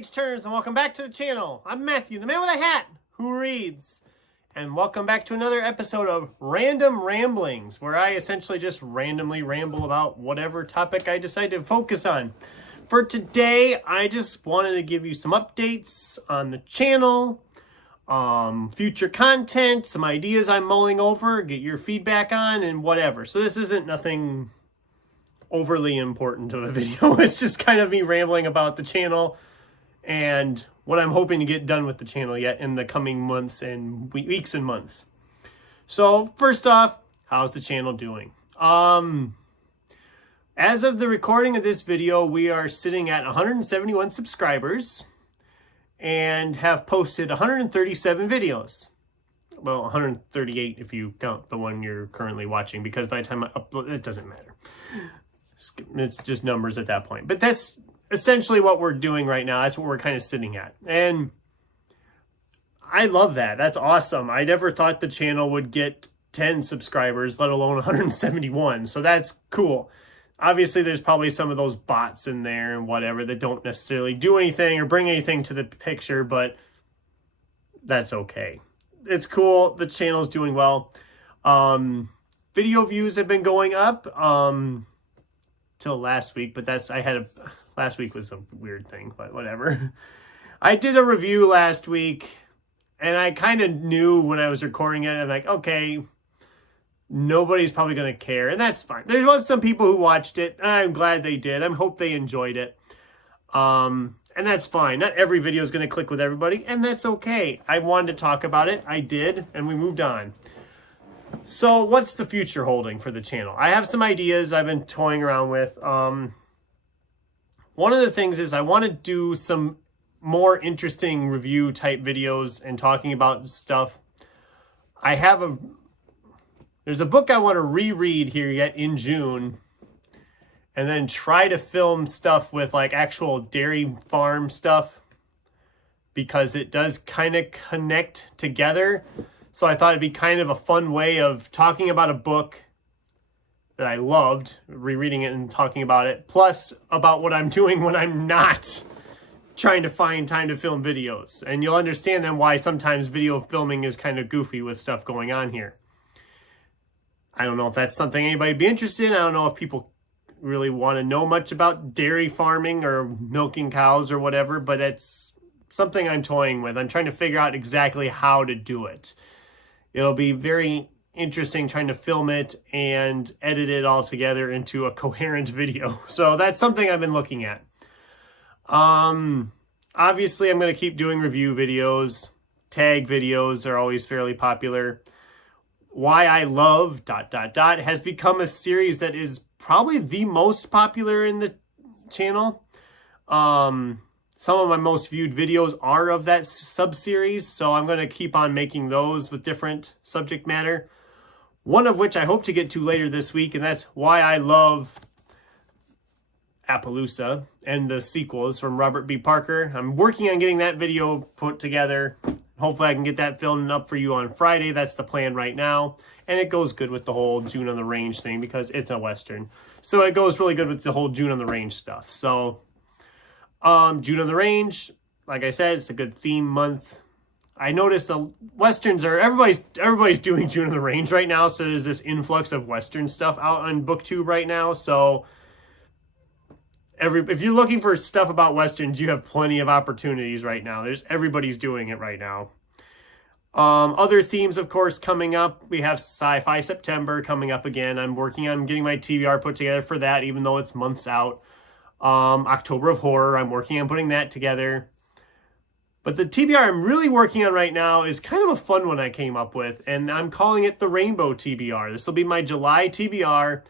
page-turners, and welcome back to the channel. I'm Matthew, the man with a hat who reads. And welcome back to another episode of Random Ramblings, where I essentially just randomly ramble about whatever topic I decide to focus on. For today, I just wanted to give you some updates on the channel, future content, some ideas I'm mulling over, get your feedback on, and whatever. So this isn't nothing overly important of a video. It's just kind of me rambling about the channel and what I'm hoping to get done with the channel yet in the coming months and weeks and months. So first off, how's the channel doing? As of the recording of this video, we are sitting at 171 subscribers and have posted 137 videos. Well, 138 if you count the one you're currently watching, because by the time I upload, it doesn't matter. It's just numbers at that point. But that's essentially what we're doing right now. That's what we're kind of sitting at. And I love that. That's awesome. I never thought the channel would get 10 subscribers, let alone 171. So that's cool. Obviously, there's probably some of those bots in there and whatever that don't necessarily do anything or bring anything to the picture, but that's okay. It's cool. The channel's doing well. Video views have been going up till last week, but last week was a weird thing, but whatever. I did a review last week, and I kind of knew when I was recording it, I'm like, okay, nobody's probably going to care, and that's fine. There was some people who watched it, and I'm glad they did. I hope they enjoyed it. And that's fine. Not every video is going to click with everybody, and that's okay. I wanted to talk about it. I did, and we moved on. So what's the future holding for the channel? I have some ideas I've been toying around with. One of the things is I want to do some more interesting review type videos and talking about stuff. There's a book I want to reread here yet in June, and then try to film stuff with like actual dairy farm stuff, because it does kind of connect together. So I thought it'd be kind of a fun way of talking about a book that I loved, rereading it and talking about it, plus about what I'm doing when I'm not trying to find time to film videos. And you'll understand then why sometimes video filming is kind of goofy with stuff going on here. I don't know if that's something anybody'd be interested in. I don't know if people really want to know much about dairy farming or milking cows or whatever, but it's something I'm toying with. I'm trying to figure out exactly how to do it. It'll be very interesting trying to film it and edit it all together into a coherent video. So that's something I've been looking at. Obviously, I'm going to keep doing review videos. Tag videos are always fairly popular. Why I Love ... has become a series that is probably the most popular in the channel. Some of my most viewed videos are of that sub-series, so I'm going to keep on making those with different subject matter. One of which I hope to get to later this week, and that's Why I Love Appaloosa and the sequels from Robert B. Parker. I'm working on getting that video put together. Hopefully I can get that filmed up for you on Friday. That's the plan right now. And it goes good with the whole June on the Range thing because it's a Western. So it goes really good with the whole June on the Range stuff. So June on the Range, like I said, it's a good theme month. I noticed the Westerns are, everybody's doing June on the Range right now. So there's this influx of Western stuff out on BookTube right now. So if you're looking for stuff about Westerns, you have plenty of opportunities right now. Everybody's doing it right now. Other themes, of course, coming up. We have Sci-Fi September coming up again. I'm working on getting my TBR put together for that, even though it's months out. October of Horror, I'm working on putting that together. But the TBR I'm really working on right now is kind of a fun one I came up with, and I'm calling it the Rainbow TBR. This will be my July TBR.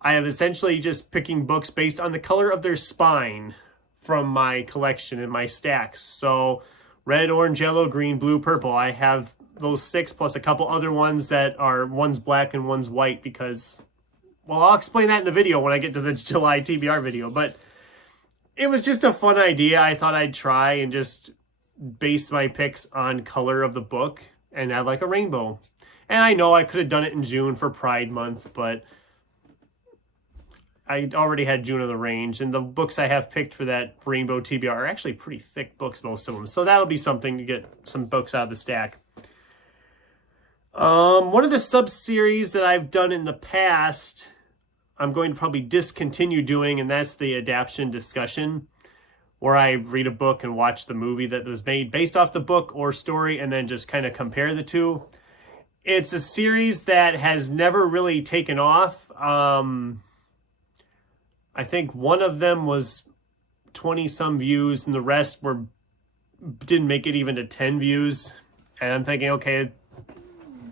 I have essentially just picking books based on the color of their spine from my collection and my stacks. So red, orange, yellow, green, blue, purple. I have those 6 plus a couple other ones that are, one's black and one's white because, well, I'll explain that in the video when I get to the July TBR video. But it was just a fun idea. I thought I'd try and just base my picks on color of the book and have like a rainbow. And I know I could have done it in June for Pride Month, but I already had June of the Range, and the books I have picked for that Rainbow TBR are actually pretty thick books, most of them. So that'll be something to get some books out of the stack. One of the sub-series that I've done in the past, I'm going to probably discontinue doing, and that's the adaptation discussion, where I read a book and watch the movie that was made based off the book or story, and then just kind of compare the two. It's a series that has never really taken off. I think one of them was 20-some views, and the rest didn't make it even to 10 views. And I'm thinking, okay,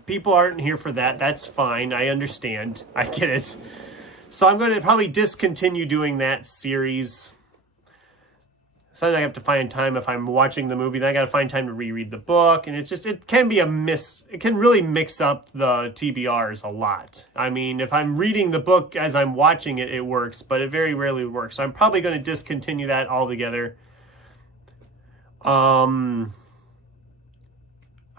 people aren't here for that. That's fine. I understand. I get it. So I'm going to probably discontinue doing that series. Sometimes I have to find time if I'm watching the movie. Then I got to find time to reread the book, and it can be it can really mix up the TBRs a lot. I mean, if I'm reading the book as I'm watching it, it works, but it very rarely works. So I'm probably going to discontinue that altogether. I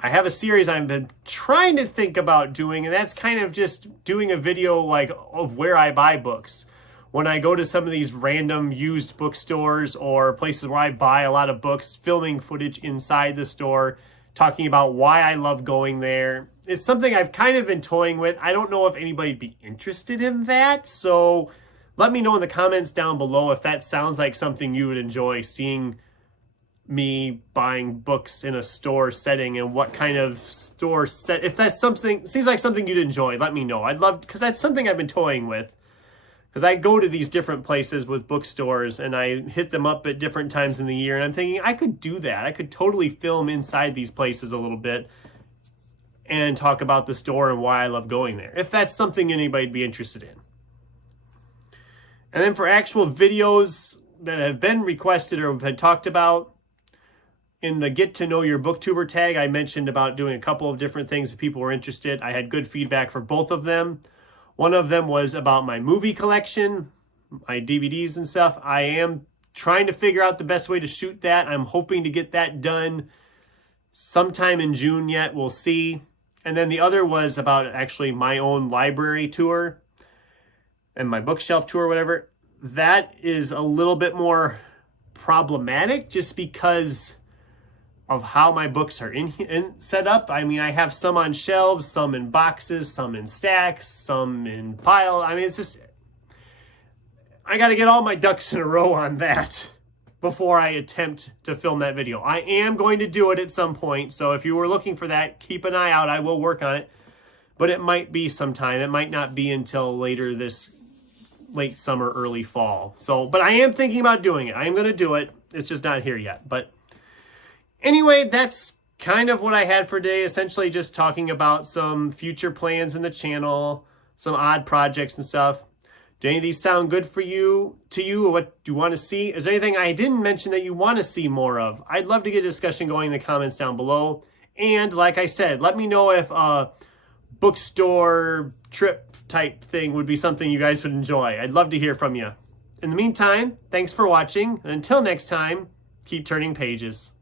have a series I've been trying to think about doing, and that's kind of just doing a video like of where I buy books. When I go to some of these random used bookstores or places where I buy a lot of books, filming footage inside the store, talking about why I love going there. It's something I've kind of been toying with. I don't know if anybody'd be interested in that, so let me know in the comments down below if that sounds like something you would enjoy, seeing me buying books in a store setting, and what kind of store set. If that's something, seems like something you'd enjoy, let me know. I'd love, because that's something I've been toying with. Because I go to these different places with bookstores, and I hit them up at different times in the year, and I'm thinking I could do that. I could totally film inside these places a little bit and talk about the store and why I love going there, if that's something anybody'd be interested in. And then for actual videos that have been requested or have been talked about, in the Get to Know Your Booktuber tag, I mentioned about doing a couple of different things if people were interested. I had good feedback for both of them. One of them was about my movie collection, my DVDs and stuff. I am trying to figure out the best way to shoot that. I'm hoping to get that done sometime in June yet. We'll see. And then the other was about actually my own library tour and my bookshelf tour, whatever. That is a little bit more problematic just because of how my books are set up. I mean, I have some on shelves, some in boxes, some in stacks, some in pile. I mean, it's just, I got to get all my ducks in a row on that before I attempt to film that video. I am going to do it at some point, so if you were looking for that, keep an eye out. I will work on it, but it might be sometime. It might not be until later this late summer, early fall. So, but I am thinking about doing it. I am going to do it. It's just not here yet, but anyway, that's kind of what I had for today. Essentially just talking about some future plans in the channel, some odd projects and stuff. Do any of these sound good for you, or what do you want to see? Is there anything I didn't mention that you want to see more of? I'd love to get a discussion going in the comments down below. And like I said, let me know if a bookstore trip type thing would be something you guys would enjoy. I'd love to hear from you. In the meantime, thanks for watching. And until next time, keep turning pages.